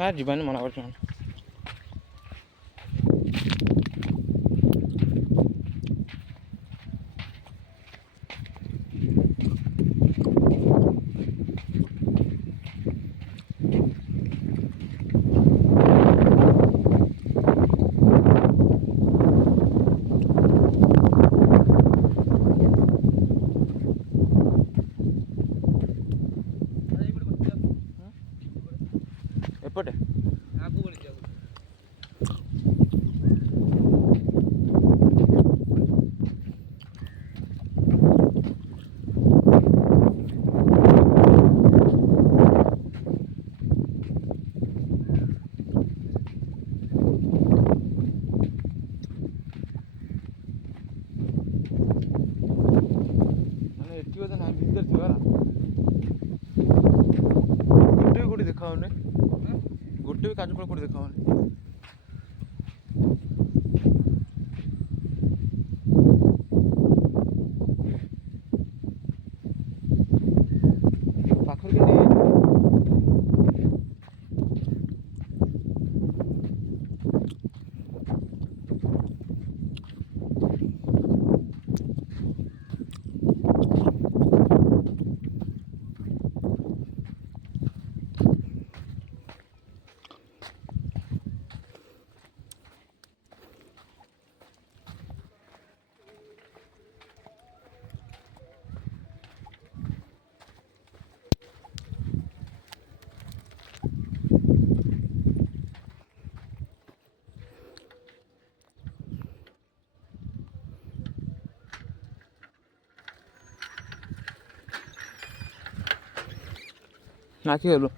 हाँ जीवन मना कर एपटे भीतर थी गोटे भी कौटी देखा गोटे भी काजू फल कौटी देखा नाकी गलु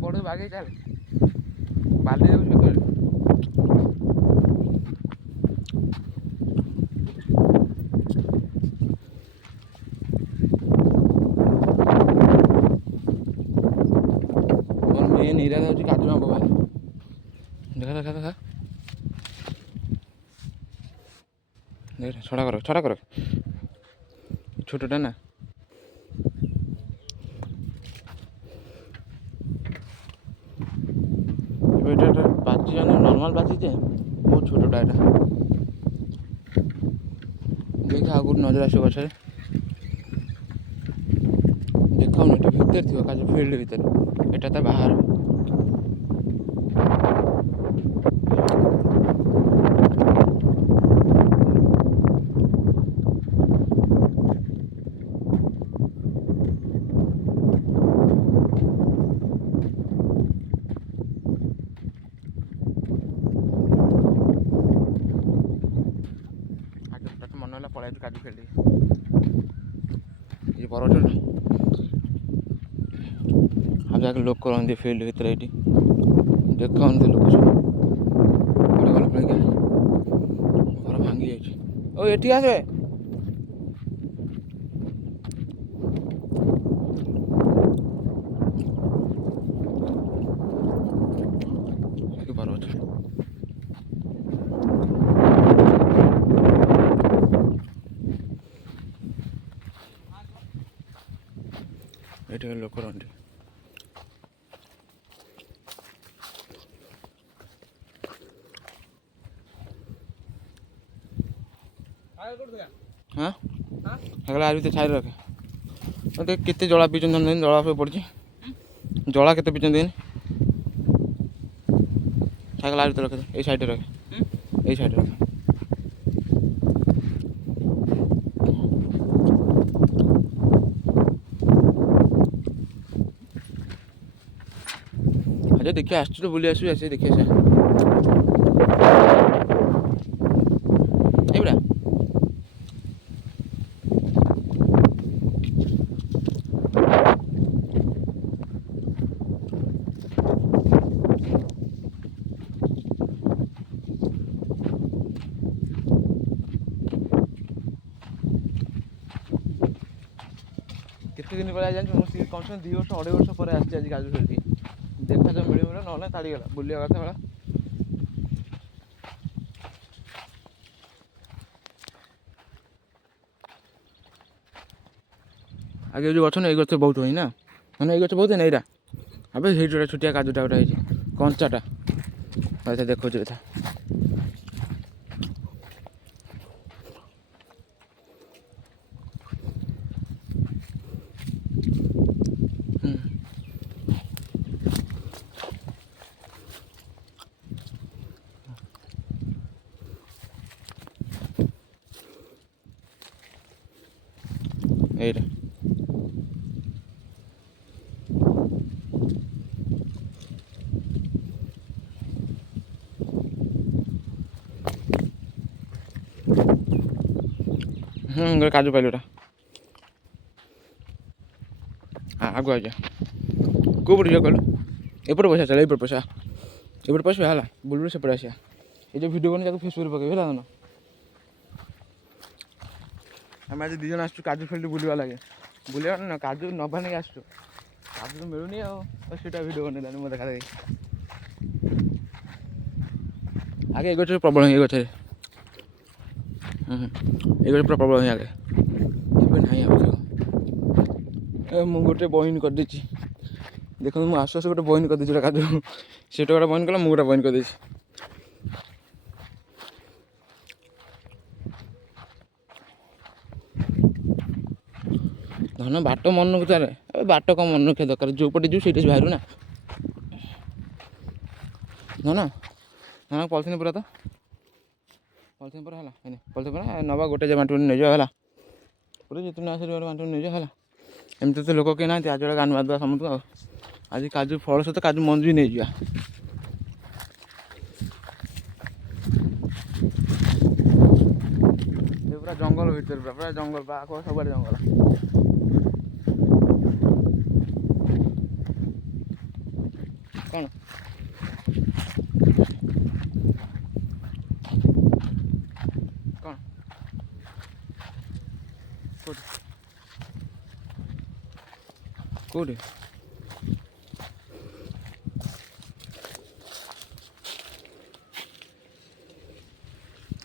बड़े बागे चल बाली मेन इरादा हूँ काजू आंब भाई देखा देखा देखा देख छड़ा कर छोटा ना बाजी नॉर्मल बाजी बहुत छोटा एटा देखा आगु नजर आस गए देखा भीतर थी काजू फील्ड भीतर एटा तो बाहर मन है पलि काजू फील्ड ये बरगढ़ हम जाके लोक करते फील्ड भीतर ये देखा लोक सब घर भांगी जाए ये आसे ये लोक हाँ आज भी छाई रखे देख केते जला पीछन दिन जला पे पड़ी जला केते पीछन दिन साइकिल आज रखे ये साइड रखे ये साइड रखे ଆଜି ଦେଖିବା ଆସୁଛୁ ତ ବୁଲି ଆସିବି ଆସି ଦେଖି ଆସିବା ଏଇଗୁଡ଼ା କେତେ ଦିନ ପରେ ଜାଣିଛୁ ମୁଁ ସିଏ କମ୍ ସେ 2 ବର୍ଷ 2.5 ବର୍ଷ ପରେ ଆସିଛି ଆଜି କାଜୁ ଖେଳିକି ଦେଖାଯାଉ ମିଳିବ ନହେଲେ ତାଡ଼ିଗଲା ବୁଲିବା କଥା ବେଳା ଆगे ଯେଉଁ ଗଛ ନା ଏଇ ଗଛ ବହୁତ ହୁଏ ନା ମାନେ ଏଇ ଗଛ ବହୁତ ନା ଏଇଟା ଏବେ ସେଇଠି ଗୋଟେ ଛୋଟିଆ କାଜୁଟା ଗୋଟେ ହେଇଛି କଞ୍ଚାଟା ଏଇଟା ଦେଖାଉଛି ଏଇଟା ଏଇଟା ଗୋଟେ କାଜୁ ପାଇଲୁ ଏଟା ଆଗୁ ଆଜ୍ଞା କେଉଁ ପଟେ ଯିବା କହିଲୁ ଏପଟେ ପଇସା ଚାଲ ଏପଟେ ପଇସା ଏପଟେ ପଇସା ହେଲା ବୁଲବୁଲ ସେପଟେ ଆସିବା ଏ ଯେଉଁ ଭିଡ଼ିଓ ବନି ତାକୁ ଫେସବୁକ୍ରେ ପକେଇବି ହେଲା ନା ଆମେ ଆଜି 2 ଜଣ ଆସିଛୁ କାଜୁ ଫିଲ୍ଡ ବୁଲିବା ଲାଗେ ବୁଲିବା ନା କାଜୁ ନବା ନେଇକି ଆସିଛୁ କାଜୁ ତ ମିଳୁନି ଆଉ ସେଇଟା ଭିଡ଼ିଓ ବନେଇଲାନି ମୋ ଦେଖା ଦେଖି ଆଗେ ଏ ଗଛରେ ପ୍ରବଳ ହିଁ ଏ ଗଛରେ ଏ ଗଛ ପୁରା ପ୍ରବଳ ହିଁ ଆଗେ ଏବେ ନାହିଁ ଆଉ ମୁଁ ଗୋଟେ ବହିନ କରିଦେଇଛି ଦେଖନ୍ତୁ ମୁଁ ଆସୁ ଆସୁ ଗୋଟେ ବହିନ କରିଦେଇଛି ଗୋଟେ କାଜୁ ସେଟା ଗୋଟେ ବହିନ କଲା ମୁଁ ଗୋଟେ ବହିନ କରିଦେଇଛି ଧନ ବାଟ ମନେ ରଖୁ ତାରେ ଏବେ ବାଟ କ'ଣ ମନେ ରଖିବା ଦରକାର ଯେଉଁ ପଟେ ଯିବୁ ସେଇଠି ବାହାରିବୁ ନା ଧନ ଧନ ପଲିଥିନ୍ ପୁରା ତ ପଲିଥିନ୍ ପୁରା ହେଲା ପଲିଥିନ୍ ପୁରା ନେବା ଗୋଟେ ବାଣ୍ଟି ନେଇଯିବା ହେଲା ପୁରା ଯେତେ ନ ଆସିଲେ ବାଣ୍ଟି ନେଇଯିବା ହେଲା ଏମିତି ତ ଲୋକ କେହି ନାହାନ୍ତି ଆଜି ଗୋଟେ ଗାନ ମାରିଦେବା ସମସ୍ତଙ୍କୁ ଆଉ ଆଜି କାଜୁ ଫଳ ସହିତ କାଜୁ ମଞ୍ଜି ନେଇଯିବା ପୁରା ଜଙ୍ଗଲ ଭିତରେ ପୁରା ଜଙ୍ଗଲ ପାଖ ସବୁଆଡ଼େ ଜଙ୍ଗଲ କ'ଣ କ'ଣ କେଉଁଠି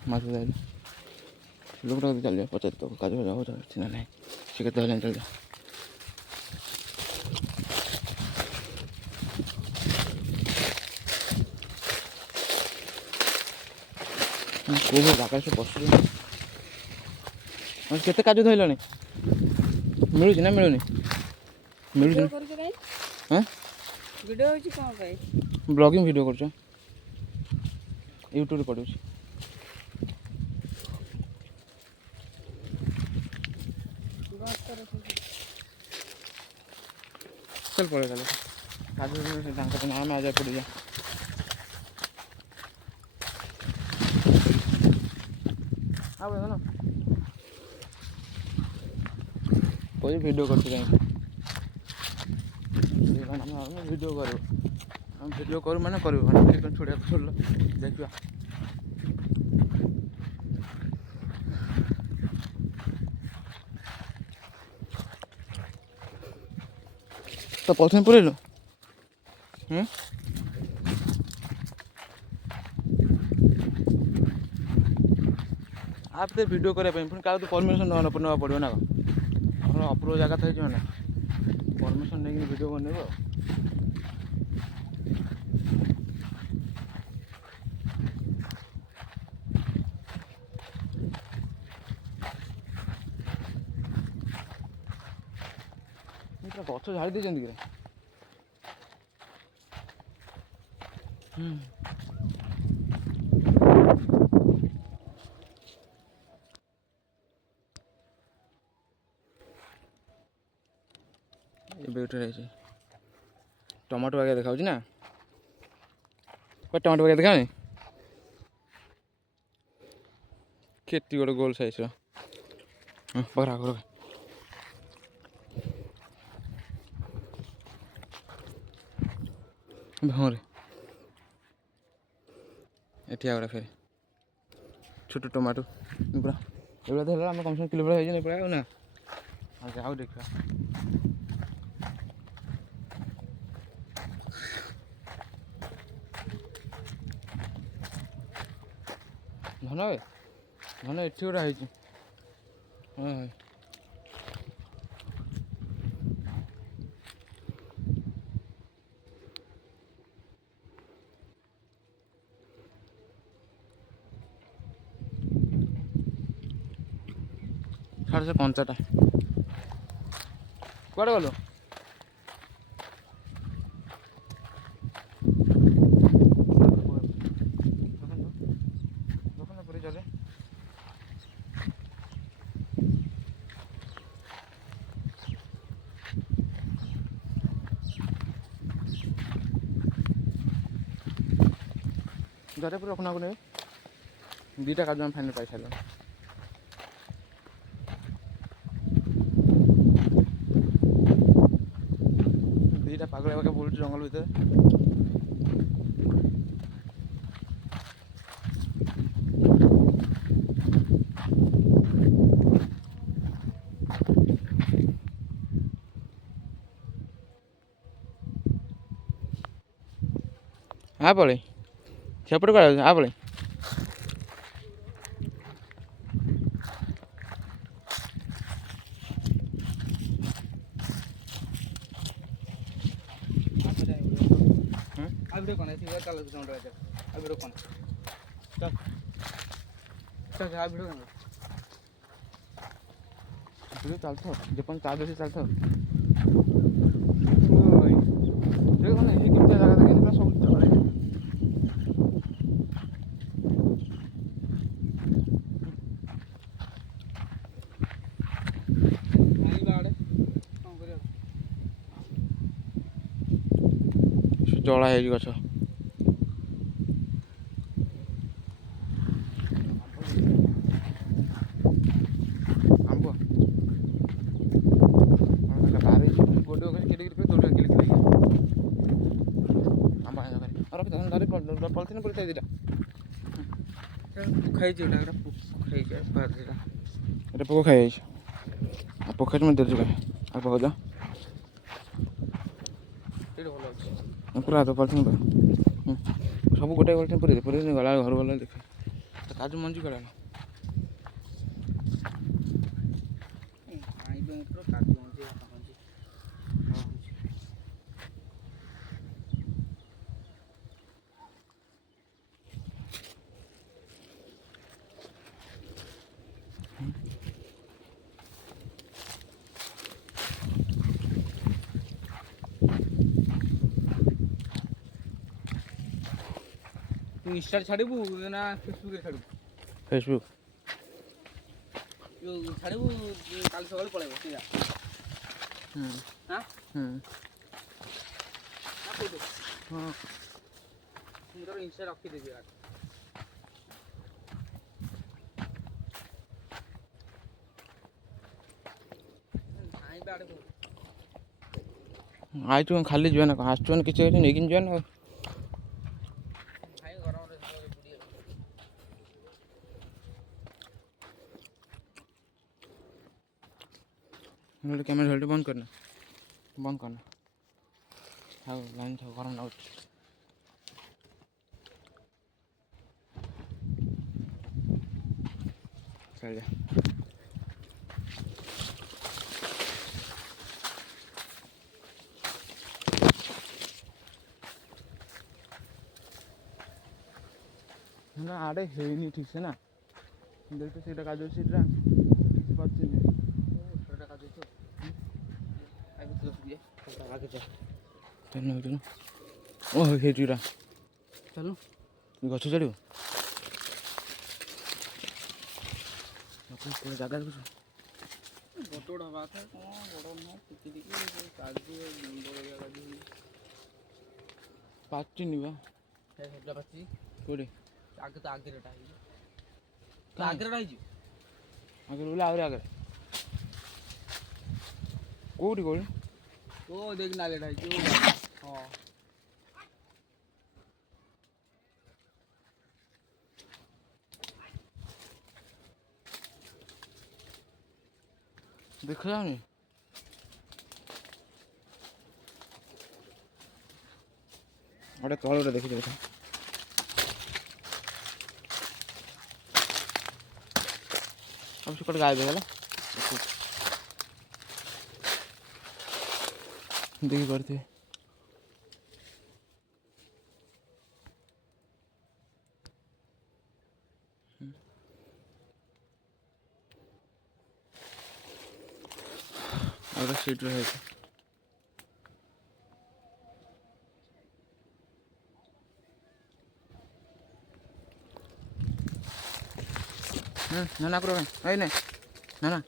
ମାଛ ଯାଇନି ଲୋକଟା ଚାଲିଯିବା ପଚାରି ଦେବ କାଜୁ ଫାଜୁ ଅଛି ନା ନାହିଁ ସେ କେତେ ହେଲାଣି ଚାଲିଯିବା କେଉଁ ଜାଗାରେ ସେ ପଶୁଛି କେତେ କାଜୁ ଧରିଲାଣି ମିଳୁଛି ନା ମିଳୁନି ମିଳୁଛି ହଁ ଭିଡ଼ିଓ ହେଉଛି କ'ଣ ପାଇଁ ବ୍ଲଗିଂ ଭିଡ଼ିଓ କରୁଛ ୟୁଟ୍ୟୁବରେ ପଡ଼ୁଛି चल पड़ेगा काजू ढंग का नाम आ जाए पड़ जा ना कोई वीडियो करते कहीं वीडियो करूँ हम वीडियो करूँ मैंने करूँ छोड़िया छोड़ देखा तो पॉलिथिन पुरेलु आप तो वीडियो करने पुणी क्या परमिशन ना पड़ो ना अप्रूव जगह थी ना परमिशन नहीं वीडियो बनइब गच झाड़ी देते कि टमाटो आगे देखा ना ଟମାଟୋ ପକାଇ ଦେଖାନି କେତେ ଗୋଟେ ଗୋଲ ସାଇଜ୍ର ପକଡ଼ା ପକଡ଼ା ଭଉଁରେ ଏଠି ଆଉ ଗୋଟେ ଫେରେ ଛୋଟ ଟମାଟୋ ପୁରା ଏଗୁଡ଼ା ତ ହେଲା ଆମେ କମ୍ ସେ କମ୍ କିଲୋ ଭଳିଆ ହେଇଯିବ ପଳେଇ ଆଉ ନା ଆଉ ଦେଖିବା ଧନ ଏଠି ଗୋଟେ ହେଇଛି ହଁ ଛାଡ଼ ସେ କଞ୍ଚାଟା କୁଆଡ଼େ ଗଲୁ ଦୋକାନ ପରେ ଚାଲେ ଘରେ ପୁରା ରଖୁନାକୁ ନେବେ ଦୁଇଟା କାଜୁ ଆମେ ଫାଇନାଲ୍ ପାଇସାରିଲୁ ଦୁଇଟା ପାଗଳ ପାଖେ ବୁଲୁଛୁ ଜଙ୍ଗଲ ଭିତରେ ପଳେଇ ସେପଟେ କୁଆଡ଼େ ପଳେଇ ଭିଡ଼ିଓ କ'ଣ ଚାଲ ଭିଡ଼ିଓ କ'ଣ ଭିଡ଼ିଓ କ'ଣ ଚାଲିଥାଉ ଯେପର୍ଯ୍ୟନ୍ତ ତା ବେଶୀ ଚାଲିଥାଉ ଦେଖ ନା କେମିତି ଜାଗା ଦେଖି ପୁରା ସବୁ ଜଳ ଜଳା ହେଇଛି ଗଛ ଆମ୍ବ ପଲିଥିନ ପଡ଼ିଥାଏ ଦୁଇଟା ଖାଇଛି ଏଇଟା ଖାଇଛି ଏଇଟା ପୋକ ଖାଇଯାଇଛି ଆଉ ପୋଖରୀ ମଧ୍ୟ ଦେଉଛି ଆଉ ପକାଉଛ ଏଇଟା ଭଲ ଅଛି ପୁରା ତ ପଲିଥିନ ସବୁ ଗୋଟେ ପଲିଥିନ ପୁରେଇ ଗଲା ଘରୁ ଗଲା ଦେଖେ କାଜୁ ମଞ୍ଜି ଗଲା କାଜୁ ମଞ୍ଜି ତୁ ଇନଷ୍ଟାରେ ଛାଡ଼ିବୁ ନା ଫେସବୁକ୍ରେ ଛାଡ଼ିବୁ ଫେସବୁକ୍ ଛାଡ଼ିବୁ କାଲି ସକାଳେ ପଳେଇବ ସେଇଆ ହଁ ମୁଁ ତୋର ଇନଷ୍ଟା ରଖିଦେବି ଆଇଛୁ ଖାଲି ଯିବା ନା କ'ଣ ଆସୁଛୁ କିଛି ଅଛି ନେଇକି ଯିବା ନା कैमरा हेल्ट बंद करना हाँ लाइन था गरम लाग चल जा ना आड़े है नहीं ठीक से ना देखते सीटा काजू सीटा ठीक से पच्ची नहीं ओह हेटीरा चलो गछ चढ़ जगह बड़ हवा था कौन बड़ पाची नहीं ସଜା ପାଚି କେଉଁଠି ଆଗେ ତ ଆଗରେଟା ହେଇଛି ତ ଆଗରେଟା ହେଇଛି ଆଗରେ ବୋଲେ ଆହୁରି ଆଗରେ କେଉଁଠି କେଉଁଠି ଓ ଦେଖ ନାଲେଟା ହେଇଛି ହଁ ଦେଖାଯାଉନି ଗୋଟେ ତଳ ଗୋଟେ ଦେଖିଛି ଦେଖ अब से कट गायब है देखी करते और सीट रहे ना ना करो नहीं ना ना